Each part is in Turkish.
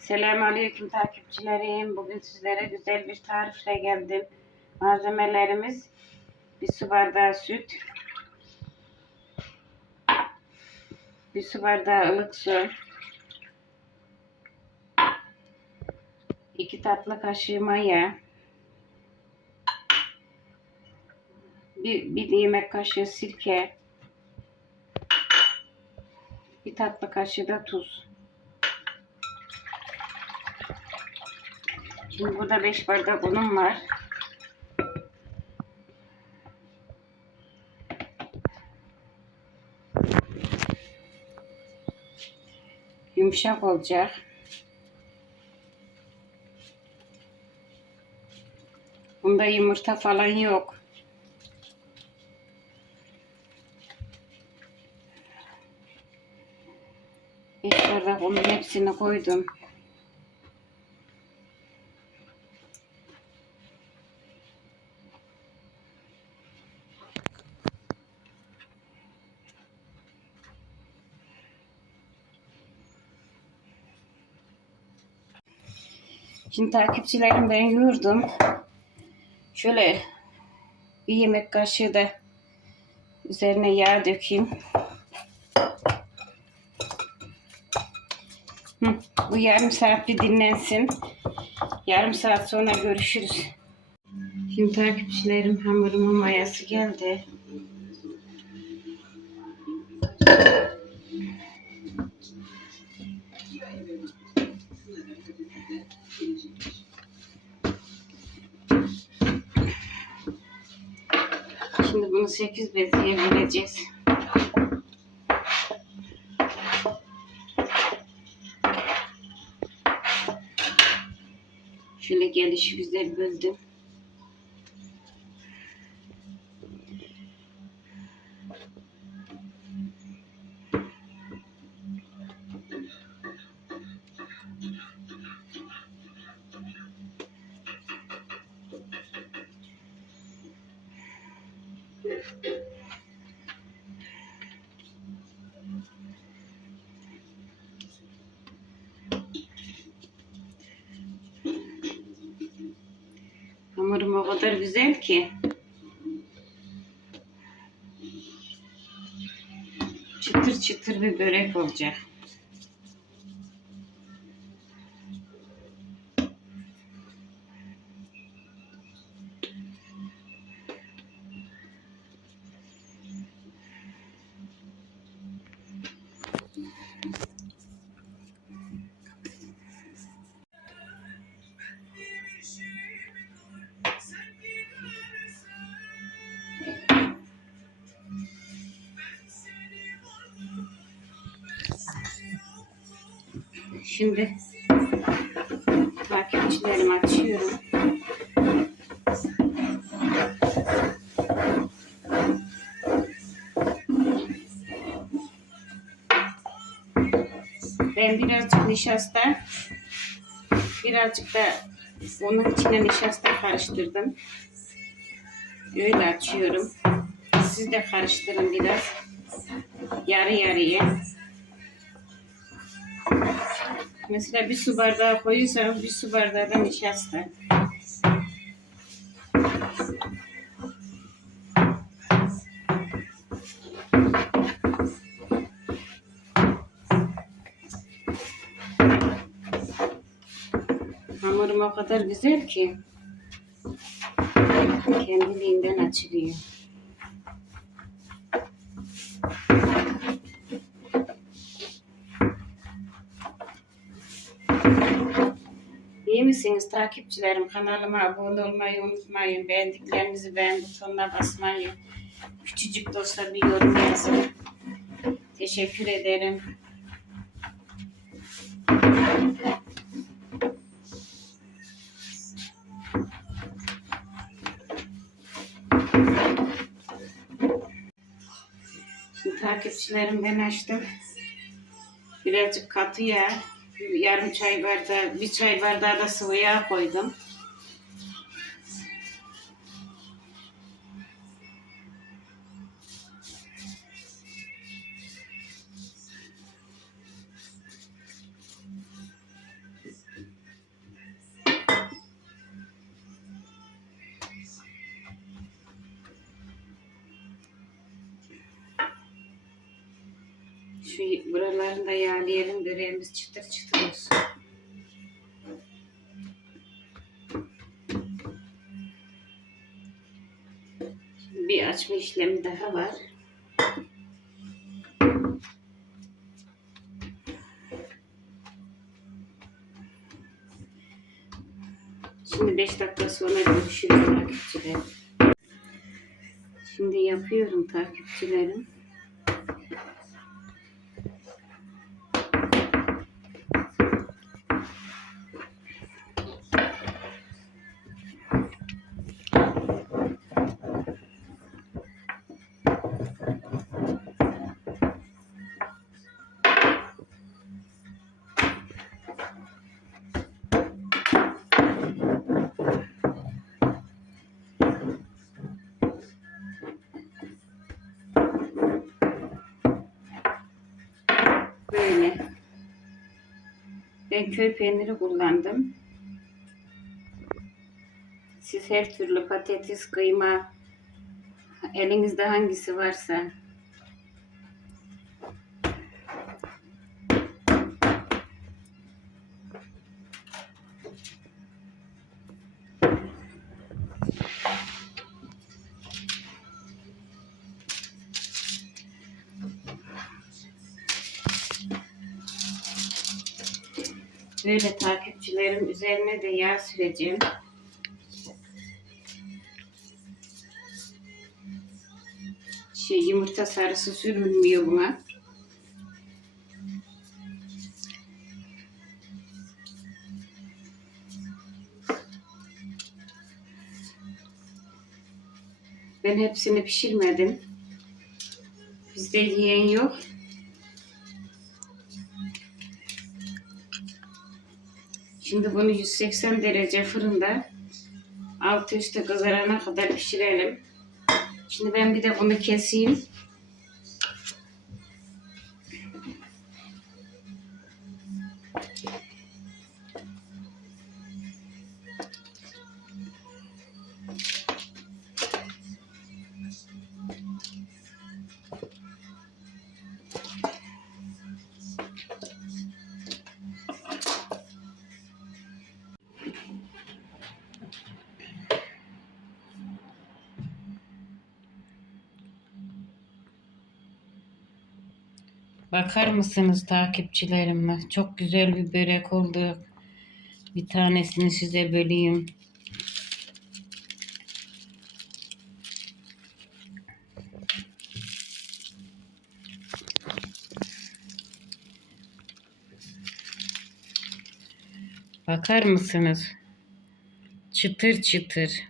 Selamünaleyküm takipçilerim. Bugün sizlere güzel bir tarifle geldim. Malzemelerimiz bir su bardağı süt, bir su bardağı ılık su, iki tatlı kaşığı maya, bir, bir yemek kaşığı sirke, bir tatlı kaşığı da tuz. Şimdi burada 5 bardak unum var. Yumuşak olacak. Bunda yumurta falan yok. Bardak unun hepsini koydum. Şimdi takipçilerim ben yoğurdum. Şöyle bir yemek kaşığı da üzerine yağ dökeyim. Hı, bu yarım saat bir dinlensin. Yarım saat sonra görüşürüz. Şimdi takipçilerim hamurumun mayası geldi. 8 beziye böleceğiz. Şöyle gelişi güzel böldüm. Hamurum o kadar güzel ki. Çıtır çıtır bir börek olacak. Şimdi takipçilerimi açıyorum. Ben birazcık nişasta, birazcık da onun içine nişasta karıştırdım. Öyle açıyorum. Siz de karıştırın biraz. Yarı yarıya. Mesela bir su bardağı koyuyorsanız bir su bardağı da nişasta. Hamurum o kadar güzel ki kendiliğinden açılıyor. İyi misiniz takipçilerim? Kanalıma abone olmayı unutmayın. Beğendiklerinizi beğen butonuna basmayı. Küçücük de bir yorum yazın. Teşekkür ederim. Şimdi takipçilerim ben açtım. Birazcık katı yağ, yarım çay bardağı, bir çay bardağı da sıvı yağ koydum. Şu buralarını da yağlayalım. Çıtır çıtır olsun. Bir açma işlemi daha var. Şimdi 5 dakika sonra görüşürüz takipçilerim. Şimdi yapıyorum takipçilerim. Böyle. Ben köy peyniri kullandım. Siz her türlü patates, kıyma, elinizde hangisi varsa Böyle takipçilerim üzerine de yağ süreceğim. Şey yumurta sarısı sürülmüyor buna. Ben hepsini pişirmedim. Bizde yiyen yok. Şimdi bunu 180 derece fırında altı üstü kızarana kadar pişirelim. Şimdi ben bir de bunu keseyim. Bakar mısınız takipçilerime? Çok güzel bir börek oldu. Bir tanesini size böleyim. Bakar mısınız? Çıtır çıtır.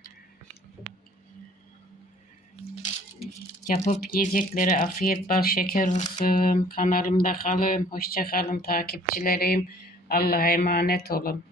Yapıp yiyeceklere afiyet bal şeker olsun. Kanalımda kalın. Hoşça kalın takipçilerim. Allah'a emanet olun.